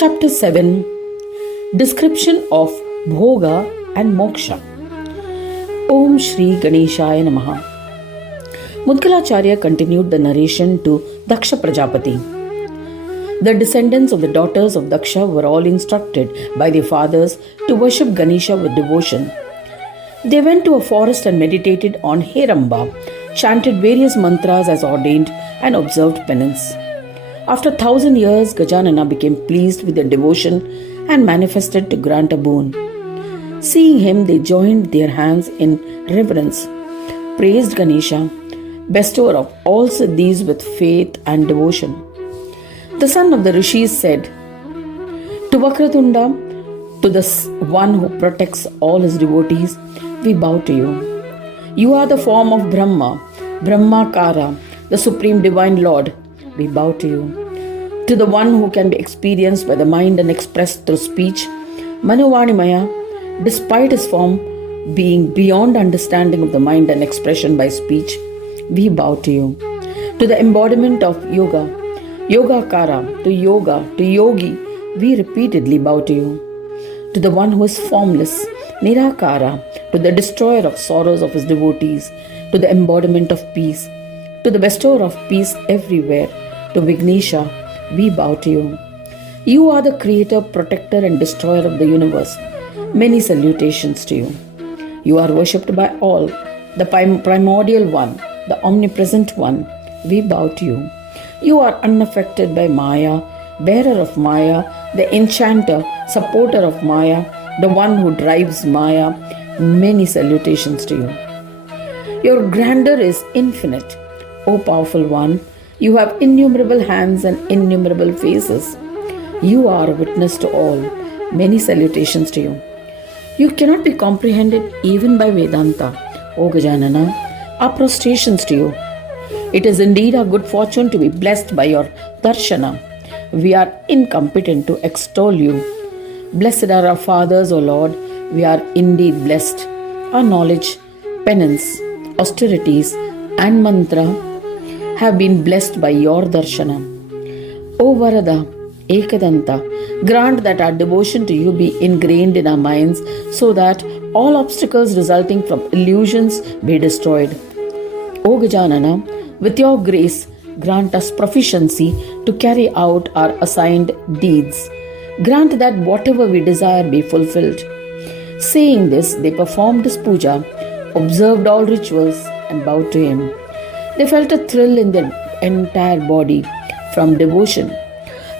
Chapter 7. Description of Bhoga and Moksha. Om Shri Ganeshaya Namaha. Mudgalacharya continued the narration to Daksha Prajapati. The descendants of the daughters of Daksha were all instructed by their fathers to worship Ganesha with devotion. They went to a forest and meditated on Heramba, chanted various mantras as ordained, and observed penance. After 1,000 years, Gajanana became pleased with their devotion and manifested to grant a boon. Seeing him, they joined their hands in reverence, praised Ganesha, bestower of all siddhis with faith and devotion. The son of the rishis said, "To Vakratunda, to the one who protects all his devotees, we bow to you. You are the form of Brahma, Brahmakara, the supreme divine Lord. We bow to you. To the one who can be experienced by the mind and expressed through speech, Manovanimaya, despite his form being beyond understanding of the mind and expression by speech, we bow to you. To the embodiment of yoga, Yogakara, to yoga, to yogi, we repeatedly bow to you. To the one who is formless, Nirakara, to the destroyer of sorrows of his devotees, to the embodiment of peace, to the bestower of peace everywhere, to Vignisha, we bow to you. You are the creator, protector and destroyer of the universe. Many salutations to you. You are worshipped by all, the primordial one, the omnipresent one. We bow to you. You are unaffected by Maya, bearer of Maya, the enchanter, supporter of Maya, the one who drives Maya. Many salutations to you. Your grandeur is infinite, O powerful one. You have innumerable hands and innumerable faces. You are a witness to all. Many salutations to you. You cannot be comprehended even by Vedanta, O Gajanana. Our prostrations to you. It is indeed our good fortune to be blessed by your darshana. We are incompetent to extol you. Blessed are our fathers, O Lord. We are indeed blessed. Our knowledge, penance, austerities, and mantra have been blessed by your darshana. O Varada, Ekadanta, grant that our devotion to you be ingrained in our minds so that all obstacles resulting from illusions be destroyed. O Gajanana, with your grace, grant us proficiency to carry out our assigned deeds. Grant that whatever we desire be fulfilled. Saying this, they performed his puja, observed all rituals, and bowed to him. They felt a thrill in their entire body from devotion.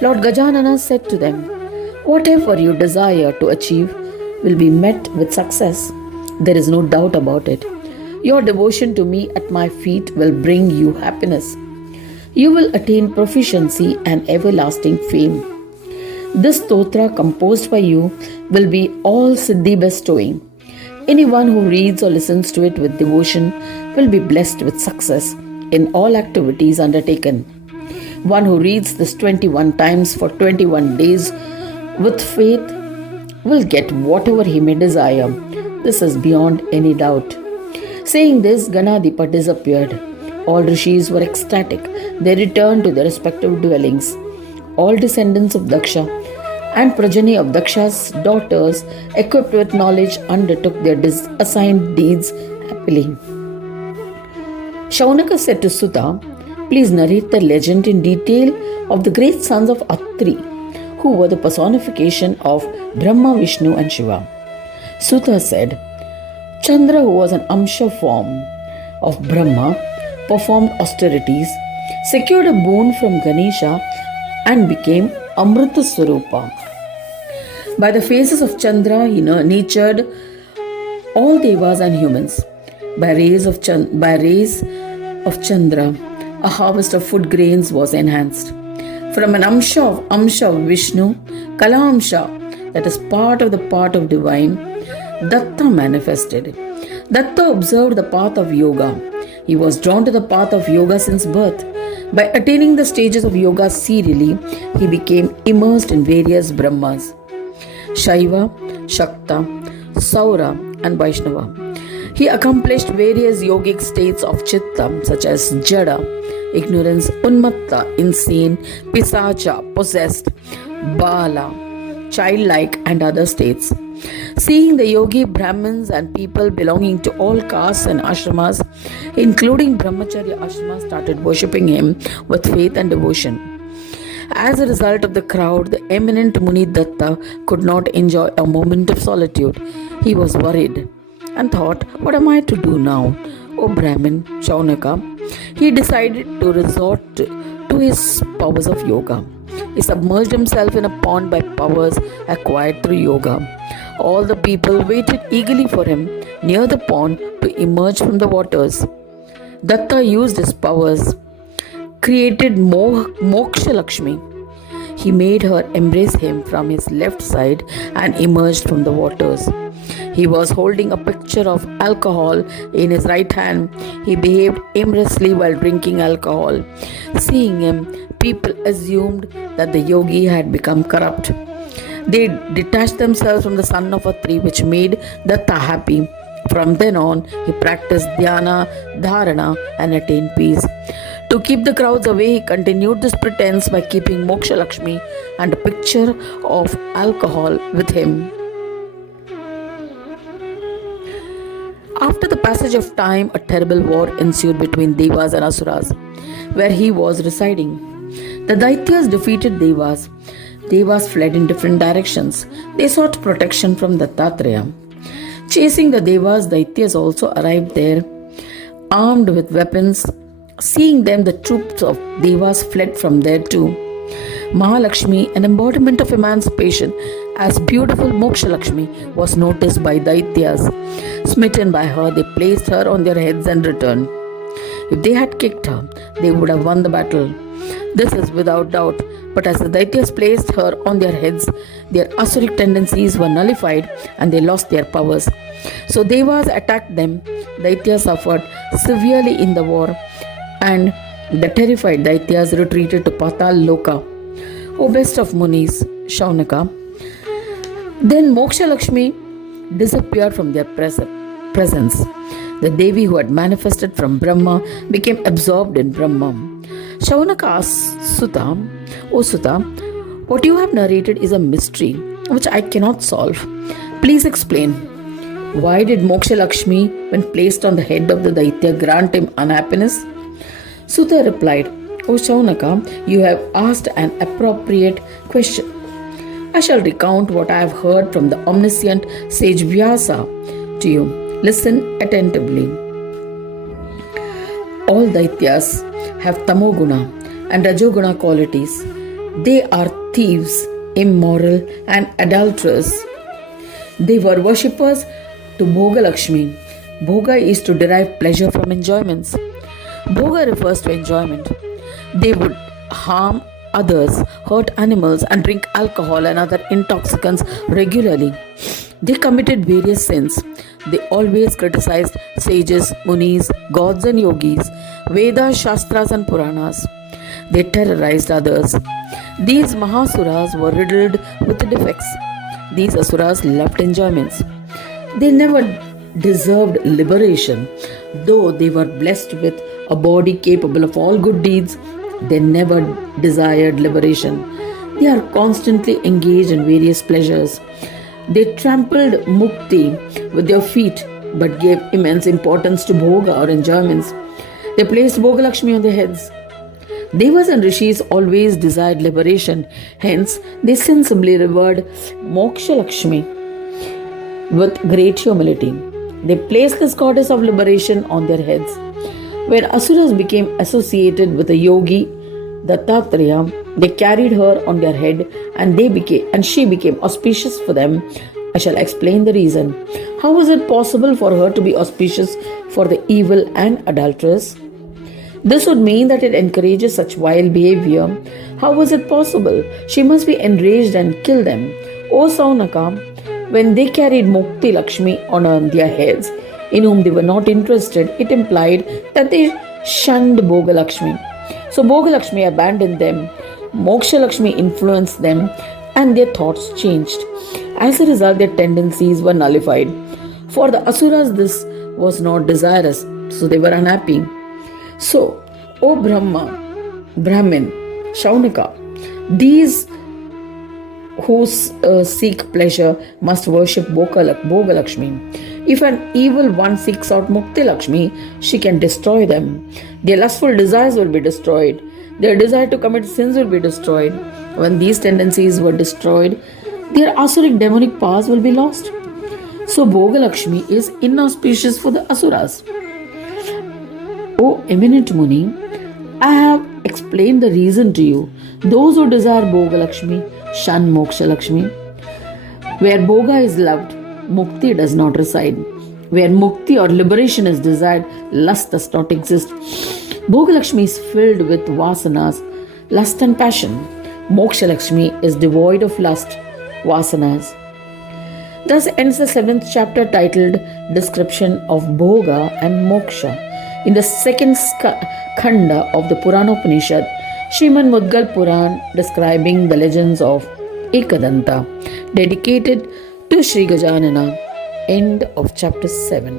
Lord Gajanana said to them, "Whatever you desire to achieve will be met with success. There is no doubt about it. Your devotion to me at my feet will bring you happiness. You will attain proficiency and everlasting fame. This stotra composed by you will be all siddhi bestowing. Anyone who reads or listens to it with devotion will be blessed with success in all activities undertaken. One who reads this 21 times for 21 days with faith will get whatever he may desire. This is beyond any doubt." Saying this, Ganadipa disappeared. All rishis were ecstatic. They returned to their respective dwellings. All descendants of Daksha and progeny of Daksha's daughters, equipped with knowledge, undertook their assigned deeds happily. Shaunaka said to Sutta, "Please narrate the legend in detail of the great sons of Atri, who were the personification of Brahma, Vishnu and Shiva." Sutta said, "Chandra, who was an Amsha form of Brahma, performed austerities, secured a boon from Ganesha and became Amrita Swarupa. By the faces of Chandra, he nurtured all Devas and humans. By rays of Chandra, a harvest of food grains was enhanced. From an Amsha of Vishnu, Kala Amsha, that is part of divine, Datta manifested. Datta observed the path of yoga. He was drawn to the path of yoga since birth. By attaining the stages of yoga serially, he became immersed in various Brahmas, Shiva, Shakta, Saura and Vaishnava. He accomplished various yogic states of chitta such as Jada, ignorance, Unmatta, insane, Pisacha, possessed, Bala, childlike, and other states. Seeing the yogi Brahmins and people belonging to all castes and ashramas, including Brahmacharya ashrama, started worshipping him with faith and devotion. As a result of the crowd, the eminent Muni Datta could not enjoy a moment of solitude. He was worried and thought, "What am I to do now?" O Brahmin, Shaunaka, he decided to resort to his powers of yoga. He submerged himself in a pond by powers acquired through yoga. All the people waited eagerly for him near the pond to emerge from the waters. Datta used his powers, created Moksha Lakshmi. He made her embrace him from his left side and emerged from the waters. He was holding a pitcher of alcohol in his right hand. He behaved aimlessly while drinking alcohol. Seeing him, people assumed that the yogi had become corrupt. They detached themselves from the son of Atri, which made Datta happy. From then on, he practiced dhyana, dharana, and attained peace. To keep the crowds away, he continued this pretense by keeping Moksha Lakshmi and a pitcher of alcohol with him. After the passage of time, a terrible war ensued between Devas and Asuras, where he was residing. The Daityas defeated Devas. Devas fled in different directions. They sought protection from Dattatreya. Chasing the Devas, Daityas also arrived there, armed with weapons. Seeing them, the troops of Devas fled from there too. Mahalakshmi, an embodiment of emancipation, as beautiful Moksha Lakshmi, was noticed by Daityas. Smitten by her, they placed her on their heads and returned. If they had kicked her, they would have won the battle. This is without doubt. But as the Daityas placed her on their heads, their Asuric tendencies were nullified and they lost their powers. So Devas attacked them. Daityas suffered severely in the war, and the terrified Daityas retreated to Patal Loka. O best of Munis, Shaunaka. Then Moksha Lakshmi disappeared from their presence. The Devi who had manifested from Brahma became absorbed in Brahma. Shaunaka asked Sutta, "O Sutta, what you have narrated is a mystery which I cannot solve. Please explain. Why did Moksha Lakshmi, when placed on the head of the Daitya, grant him unhappiness?" Sutta replied, "O Shaunaka, you have asked an appropriate question. I shall recount what I have heard from the omniscient sage Vyasa to you. Listen attentively. All Daityas have tamoguna and rajoguna qualities. They are thieves, immoral, and adulterers. They were worshippers to Bhoga Lakshmi. Bhoga is to derive pleasure from enjoyments. Bhoga refers to enjoyment. They would harm others, hurt animals, and drink alcohol and other intoxicants regularly. They committed various sins. They always criticized sages, munis, gods, and yogis, Vedas, Shastras, and Puranas. They terrorized others. These Mahasuras were riddled with defects. These Asuras loved enjoyments. They never deserved liberation. Though they were blessed with a body capable of all good deeds, they never desired liberation. They are constantly engaged in various pleasures. They trampled mukti with their feet but gave immense importance to bhoga or enjoyments. They placed Bhoga Lakshmi on their heads. Devas and rishis always desired liberation, hence they sensibly revered Moksha Lakshmi with great humility. They placed this goddess of liberation on their heads. When Asuras became associated with a yogi, Dattatreya, they carried her on their head and she became auspicious for them. I shall explain the reason. How was it possible for her to be auspicious for the evil and adulterous? This would mean that it encourages such vile behavior. How was it possible? She must be enraged and kill them. O Saunaka, when they carried Mukti Lakshmi on their heads, in whom they were not interested, it implied that they shunned Bhoga Lakshmi. So Bhoga Lakshmi abandoned them, Moksha Lakshmi influenced them, and their thoughts changed. As a result, their tendencies were nullified. For the Asuras, this was not desirous, so they were unhappy. So, O Brahmin, Shaunaka, these who seek pleasure must worship Bhoga Lakshmi. If an evil one seeks out Mukti Lakshmi, she can destroy them. Their lustful desires will be destroyed. Their desire to commit sins will be destroyed. When these tendencies were destroyed, their asuric demonic powers will be lost. So Bhoga Lakshmi is inauspicious for the Asuras. O eminent Muni, I have explained the reason to you. Those who desire Bhoga Lakshmi shun Moksha Lakshmi. Where Bhoga is loved, Mukti does not reside. Where Mukti or liberation is desired, lust does not exist. Bhoga Lakshmi is filled with vasanas, lust and passion. Moksha Lakshmi is devoid of lust, vasanas. Thus ends the 7th chapter titled Description of Bhoga and Moksha. In the second khanda of the Puran Upanishad, Srimad Mudgal Puran describing the legends of Ekadanta, dedicated to Sri Gajanana. End of chapter 7.